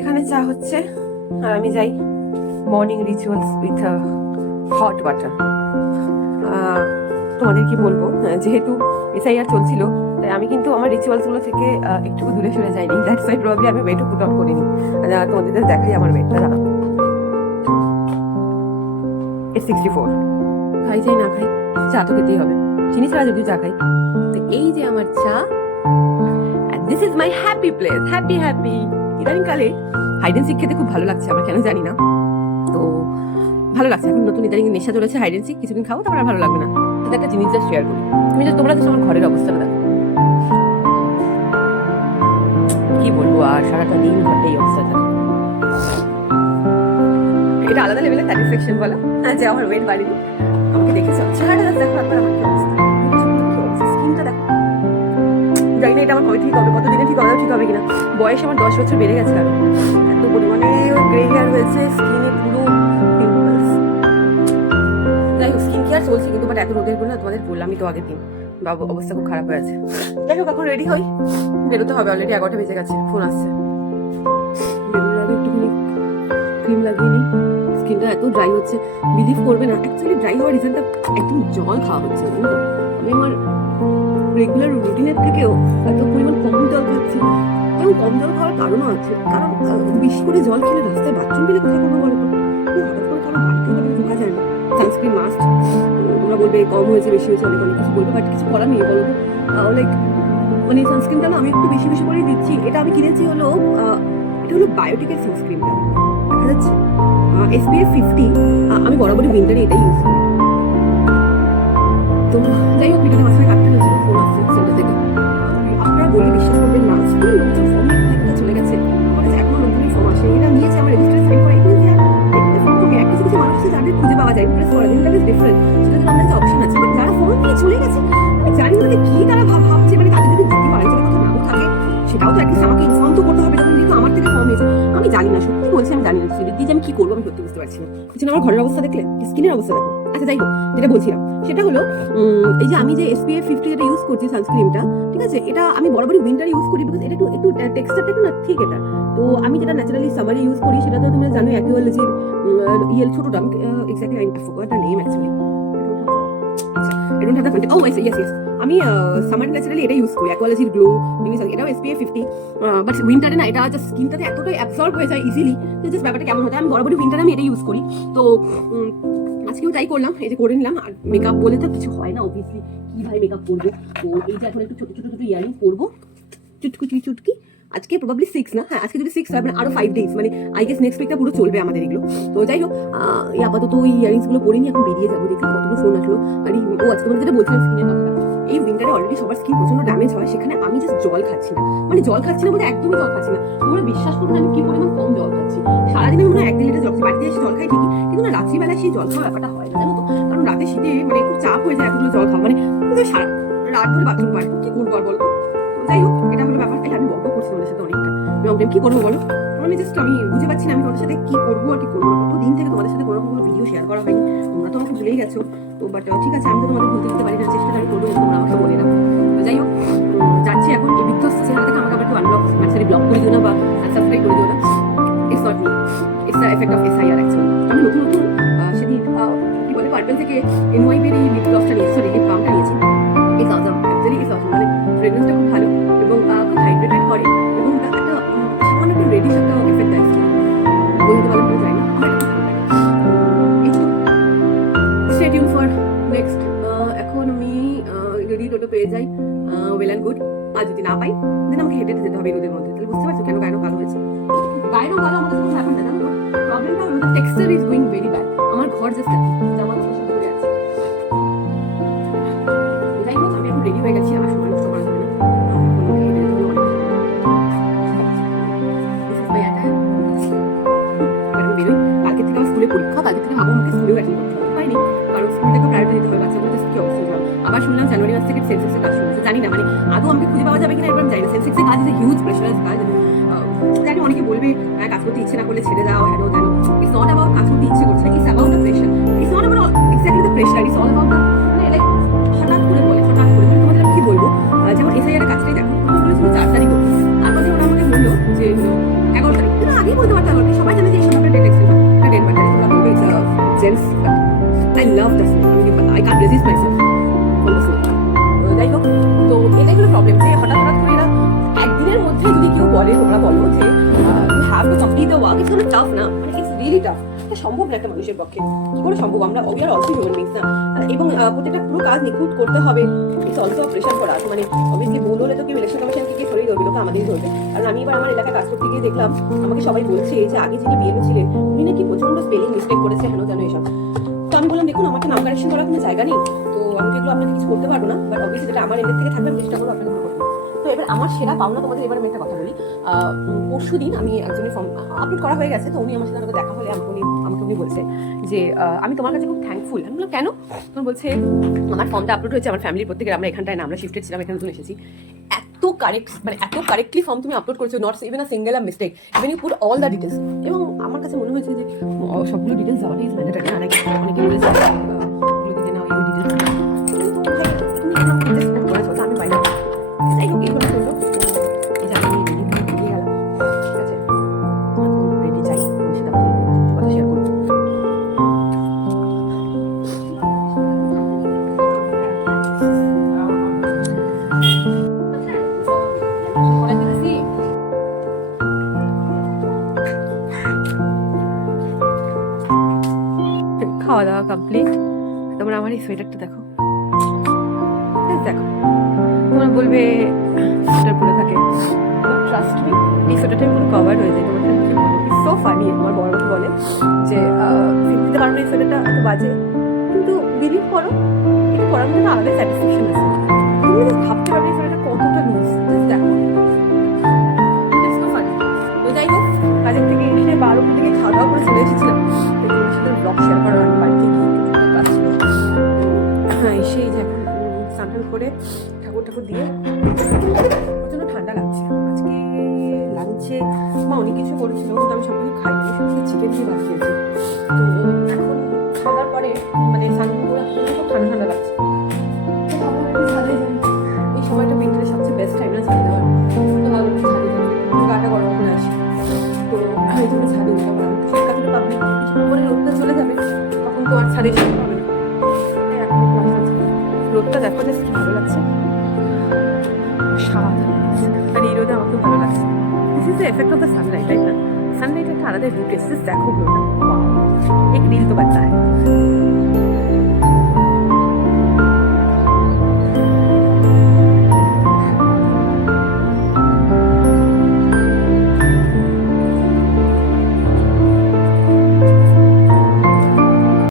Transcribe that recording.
এখানে চা হচ্ছে আর আমি যাই morning rituals with hot water. তোমাদের কি বলবো, যেহেতু এসআইআর চলছিল তাই আমি কিন্তু আমার রিচুয়ালসগুলো থেকে একটু দূরে সরে যাইনি। দ্যাটস ওয়াই প্রবাবলি আমি ওয়েটও পুট অন করিনি। তোমাদের দেখাই আমার ওয়েটটা, দাঁড়া, 64। খাই চাই না খাই, চা তো খেতেই হবে, চিনি ছাড়া যদিও চা খাই। তো এই যে আমার চা, this is my happy place, happy happy. ইদানিংকালে হাইড এন্ড সিক খেতে খুব ভালো লাগছে আমার, কেন জানি না, তো ভালো লাগছে। এখন নতুন ইদানিং নেশা চলেছে হাইড এন্ড সিক, কিছুদিন খাবো তারপর আর ভালো লাগবে না। কিন্তু একটা জিনিস জাস্ট শেয়ার করি, তোমরা তো আমার ঘরের অবস্থাটা দেখো, কি বলবো, আর সারাটা দিন ঘরটা এই অবস্থা থাকে। এটা আলাদা লেভেলের স্যাটিসফ্যাকশন বলো যে আমার ওয়েট বাড়িনি। আমাকে দেখেছো চেহারাটা দেখো একবার, আমার কি অবস্থা, স্কিনটা দেখো। জানি না এটা আমার কবে ঠিক হবে, কতদিনে ঠিক হবে, ঠিক হবে কিনা। বয়স আমার 10 বছর বেড়ে গেছে, আরো এত পরিমাণে গ্রে হেয়ার হয়েছে, স্কিনে পুরো পিম্পলস। যাই হোক, স্কিন কেয়ার চলছে কিন্তু, বাট এত রোদের জন্য তোমাদের বললামই তো আগের দিন, বাবু অবস্থা খুব খারাপ হয়ে আছে। যাই হোক, এখন রেডি হই, বেরোতে হবে, অলরেডি 11টা বেজে গেছে, ফোন আসছে। বেরোনোর আগে একটুখানি ক্রিম লাগিয়ে নিই, স্কিনটা এত ড্রাই হচ্ছে, বিলিভ করবে না। অ্যাকচুয়ালি ড্রাই হওয়ার রিজনটা একদম জল খাওয়া হচ্ছে, জানো তো। আমি আমার রেগুলার রুটিনের থেকেও এত পরিমাণ কম জল খাচ্ছি, এবং কম জল খাওয়ার কারণও আছে, কারণ বেশি করে জল খেলে রাস্তায় বাথরুম পেলে কোথায় করবো বলো তো, হঠাৎ করে কারো বাড়িতে ঢোকা যায় না। সানস্ক্রিন মাস্ট, তোমরা বলবে কম হয়েছে বেশি হয়েছে, অনেক অনেক কিছু বলবে, বাট কিছু করার নেই বলো তো। লাইক মানে সানস্ক্রিনটা না আমি একটু বেশি বেশি করে দিচ্ছি। এটা আমি কিনেছি হলো, এটা হলো বায়োটিকের সানস্ক্রিনটা, দেখা যাচ্ছে SPF 50। আমি বরাবরই উইন্টারে এটাই ইউজ করি। তো যাই হোক, ভিডিওটা মাঝখানে কাটতে হয়েছিল, ফোন আসছে সেন্টার থেকে। আপনারা বললে বিশ্বাস করবেন না, স্কুল লোকজন ফর্ম একটা চলে গেছে, আমার কাছে এখনো লোকজনের ফর্ম আসে, এরা নিয়েছে আমার রেজিস্টার সাইন করে, কিছু কিছু মানুষ আছে যাদের খুঁজে পাওয়া যায়, প্রেস করা ইন্টার ইজ ডিফারেন্ট, সেটা জন্য আমাদের অপশন আছে। বাট যারা ফর্ম নিয়ে চলে গেছে, আমি জানি না কি তারা ভাবছে, মানে তাদের যদি দ্বিতীয় আরেকজনের কথা নাও থাকে, সেটাও তো অ্যাটলিস্ট আমাকে ইনফর্ম তো করতে হবে, যখন যেহেতু আমার থেকে ফর্ম নিয়েছে। আমি জানি না, সত্যি বলছি আমি জানি না যে আমি কি করবো, আমি সত্যি বুঝতে পারছি না। কিছু আমার ঘরের অবস্থা দেখলে, স্কিনের অবস্থা দেখো। আচ্ছা যাই হোক, যেটা বলছিলাম সেটা হলো, এই যে আমি যে SPF 50 যেটা ইউজ করছি সানস্ক্রিনটা, ঠিক আছে, এটা আমি বরাবরই উইন্টার ইউজ করি, বিকজ এটা একটু টেক্সচারটা একটু না ঠিক এটা। তো আমি যেটা ন্যাচারালি সামারে ইউজ করি, সেটা তো তোমরা জানো, অ্যাকুয়ালজির ছোটটা, exactly I forgot the name actually, আমি সামার ন্যাচারালি এটা ইউজ করি, অ্যাকুয়ালজির গ্লো, এটাও SPF 50। বাট উইন্টারে না, এটা জাস্ট স্কিনটাতে এতটাই অ্যাবসর্ব হয়ে যায় ইজিলি, জাস্ট ব্যাপারটা কেমন হতো। আমি বরাবরই উইন্টারে আমি এটা ইউজ করি, তো আজকেও তাই করলাম, এই যে করে নিলাম। আর মেকআপ বলে তো কিছু হয় না অবভিয়াসলি, কি ভাই মেকআপ করবো। তো এই যে এখন একটু ছোট ছোট ছোট ইয়ারিং পরবো, চুটকি। আজকে প্রবাবলি 6 না, হ্যাঁ আজকে যদি 6 হয় মানে আরো 5 days, মানে আই গেস নেক্সট উইকটা পুরো চলবে আমাদের এগুলো। তো যাই হোক, এই আপাতত ওই ইয়ারিংস গুলো পরে নিয়ে এখন বেরিয়ে যাবো, দেখি কতগুলো ফোন আসলো। আর ও আজকে তোমাদের যেটা বলছিলাম স্কিনের কথাটা, এই উইন্টারে অলরেডি সবার স্কিন প্রচন্ড ড্যামেজ হয়, সেখানে আমি জাস্ট জল খাচ্ছি না, মানে জল খাচ্ছি না বলতে একদমই জল খাচ্ছি না। তোমরা বিশ্বাস করবে না আমি কি পরিমাণ কম জল খাচ্ছি। সারাদিন আমি মনে হয় 1-2 লিটার জল, বাড়িতে এসে জল খাই ঠিকই, কিন্তু না রাত্রিবেলায় সেই জল খাওয়ার ব্যাপারটা হয় না, জানো তো। কারণ রাতে শীতে মানে খুব চাপ হয়ে যায় এতগুলো জল খাওয়া, মানে সারা রাত ধরে বাথরুম পাই, কি করবো আর বলো তো। যাই হোক, এটা হলো ব্যাপার। আমি বকবক করছি তোমাদের সাথে অনেকটা, কি করবো বলো, আমি জাস্ট আমি বুঝে পাচ্ছি না আমি তোমাদের সাথে কি করবো আর কি করবো না। কতদিন থেকে তোমাদের সাথে কোনো ভিডিও শেয়ার করা হয়নি, তোমরা তো আমাকে ভুলেই গেছো। তো বাট ঠিক আছে, আমি তো তোমাদের ভুলতে দিতে পারি না, চেষ্টাটা আমি করবো, তোমরা আমাকে বলে দাও। তো যাই হোক, যাচ্ছি এখন। এই বিধ্বস্ত চ্যানেল থেকে আমাকে আবার একটু আনব্লক, সরি ব্লক করে দিও না বা সাবস্ক্রাইব করে দিও না। It's not me, it's the effect of SIR actually. আমি নতুন সেদিন কি বলে পার্পেল থেকে NYB এর এই লিপ গ্লসটা নিয়েছি, সরি লিপ বামটা নিয়েছি। It's awesome, actually it's awesome, মানে ফ্রেগরেন্সটা খুব ভালো এবং খুব হাইড্রেটেড করে, এবং একটা সামান্য একটু রেডিশ একটা এফেক্ট দেয়, বোঝাতে ভালো করে যায় না, আমার একটু ভালো লাগে। একটু স্টে টিউন ফর নেক্সট। এখন আমি যদি টোটো পেয়ে যাই ওয়েল অ্যান্ড গুড, আর যদি না পাই দেন আমাকে হেঁটে যেতে হবে রোদের মধ্যে। তাহলে বুঝতে পারছো কেন গায়েরও কালো হয়েছে। গায়েরও কালো আমার কাছে কোনো ব্যাপার না, জানো তো, প্রবলেমটা হলো the texture is going very bad. আমার ঘর জাস্ট জামা কাপড় সব পরে আছে। যাই হোক, আমি এখন রেডি হয়ে গেছি, আমার সময় নষ্ট করা যাবে না। কালকে থেকে আমার স্কুলে পরীক্ষা, কালকে থেকে ভাবো আমাকে স্কুলেও অ্যাটেন্ড করতে হবে, হয়নি, কারণ স্কুলটাকে প্রায়োরিটি দিতে হবে বাচ্চাগুলোতে কি অবস্থা যাবে। আবার শুনলাম জানুয়ারি মাস থেকে সেন্সেক্সের কাজ শুরু হচ্ছে, জানি না মানে আদৌ আমাকে খুঁজে পাওয়া যাবে কিনা এবার জানি না। সেন্সেক্সের কাজ ইজ এ হিউজ প্রেশারাইজ কাজ, জানি অনেকে বলবে কাজ করতে ইচ্ছে না করলে ছেড়ে দাও, হেন তেন। ইটস নট অ্যাবাউট কাজ করতে ইচ্ছে করছে, it's about the pressure, it's not about exactly the pressure, it's all about মানে লাইক হঠাৎ করে মানে তোমাদের আমি কি বলবো, যেমন SIR এর কাজটাই দেখো, তুমি বলেছিল 4 তারিখ করতে, তারপর যখন আমাকে বললো যে 11 তারিখ, কিন্তু আগে presence, but I love the smell. I mean, I can't resist myself from the smell. যাই হোক, তো এটাই হলো প্রবলেম যে হঠাৎ হঠাৎ করে না একদিনের মধ্যে যদি কেউ বলে, তোমরা বলো যে you have to complete the work, it's not tough না, মানে ইটস রিয়েলি টাফ। এটা সম্ভব না একটা মানুষের পক্ষে, কি করে সম্ভব? আমরা we are also human beings না, এবং প্রত্যেকটা পুরো কাজ নিখুঁত করতে হবে। It's also pressure for us, মানে অবভিয়াসলি ভুল হলে তো কি ইলেকশন কমিশনকে কি ধরেই ধরবে, লোকে আমাদেরই ধরবে। কারণ আমি এবার আমার এলাকায় কাজ করতে গিয়ে দেখলাম আমাকে সবাই বলছে যে আগে যিনি বিএলও ছিলেন উনি নাকি প্রচন্ড স্পেলিং মিস্টেক করেছে, হেন জানো এসব। তো আমি বললাম দেখুন আমাকে নাম কারেকশন করার কোনো জায়গা নেই, তো আমি এগুলো আপনাকে কিছু করতে পারবো না, বাট অবভিয়াসলি যেটা আমার এদের থেকে থাকবে আমি চেষ্টা করবো আপনাকে করবো। তো এবার আমার সেরা পাওনা তোমাদের এবার আমি একটা কথা বলি। পরশু দিন আমি একজনের ফর্ম আপলোড করা হয়ে গেছে, তো উনি আমার সাথে দেখা হলে আমাকে উনি বলছে যে আমি তোমার কাছে খুব থ্যাঙ্কফুল। আমি বললাম কেন? তখন বলছে আমার ফর্মটা আপলোড হয়েছে আমার ফ্যামিলির প্রত্যেকের, আমরা এখানটায় না, আমরা শিফটেড ছিলাম, এখানে নতুন এসেছি, এত কারেক্ট, মানে এত কারেক্টলি ফর্ম তুমি আপলোড করেছো, not even a single mistake, even you put all the details. এবং আমার কাছে মনে হয়েছে যে সবগুলো ডিটেলস দেওয়াটা ইজ ম্যান্ডেটরি, অনেকে বলেছে এগুলো দিতে নাও এই ডিটেলস, তুমি এরকম ইনভেস্টমেন্ট করেছো, তো আমি পাই না। যাই হোক, এইগুলো করলো এই যে আমি বেরিয়ে গেলাম, ঠিক আছে, এখন রেডি যাই, সেটা কথা শেয়ার করবো। খাওয়া দাওয়া কমপ্লিট। তোমরা আমার এই সোয়েটারটা দেখো, দেখো, তোমরা বলবে সোয়েটার পরে থাকে, ট্রাস্ট মি এই সোয়েটারটা পুরো কভার হয়ে যায়। তোমাদের কি বলবো, ইটস সো ফানি। আমার বড় বলে যে ফিরতে কারণে এই সোয়েটারটা এত বাজে, কিন্তু বিলিভ করো এটা পরার মধ্যে আলাদা স্যাটিসফ্যাকশন আছে। তুমি যদি ভাবতে পারবে এই সোয়েটারটা কতটা লুজ, দেখো, ইটস সো ফানি। তো যাই হোক, কাজের থেকে এসে 12 থেকে খাওয়া দাওয়া করে চলে এসেছিলাম, ব্লগ শেয়ার করার আমি বাড়িতে গিয়ে কাজ ছিল। হ্যাঁ, এসেই যে এখন স্নান করে ঠাকুর দিয়ে প্রচণ্ড ঠান্ডা লাগছে। আজকে লাঞ্চে মা অনেক কিছু করেছিল, কিন্তু আমি সব কিছু খাইনি, শুধু চিকেন দিয়ে ভাত খেয়েছি। তো এখন খাওয়ার পরে মানে স্নান করে খুব ঠান্ডা ঠান্ডা লাগছে। এই সময়টা উইন্টারের সবচেয়ে বেস্ট টাইম না ছাদে যাওয়ার, তো ভালো ছাদে যাবো, গাটা গরম করে আসি। তো এই জন্য ছাদে উঠলাম, শীতকালে পাবলিক কিছুক্ষণ পরে রোদটা চলে যাবে, তখন তো আর ছাদে যেতে হবে না। এখন রোদটা দেখো যে কি ভালো লাগছে, সাদা, আর এই রোদে আমাকে ভালো লাগছে। This is the effect of the Sunlight, তাই না? সানলাইট একটা আলাদা রুট এসেছে, দেখো রোদটা, এক রিল তো বাচ্চা হয়।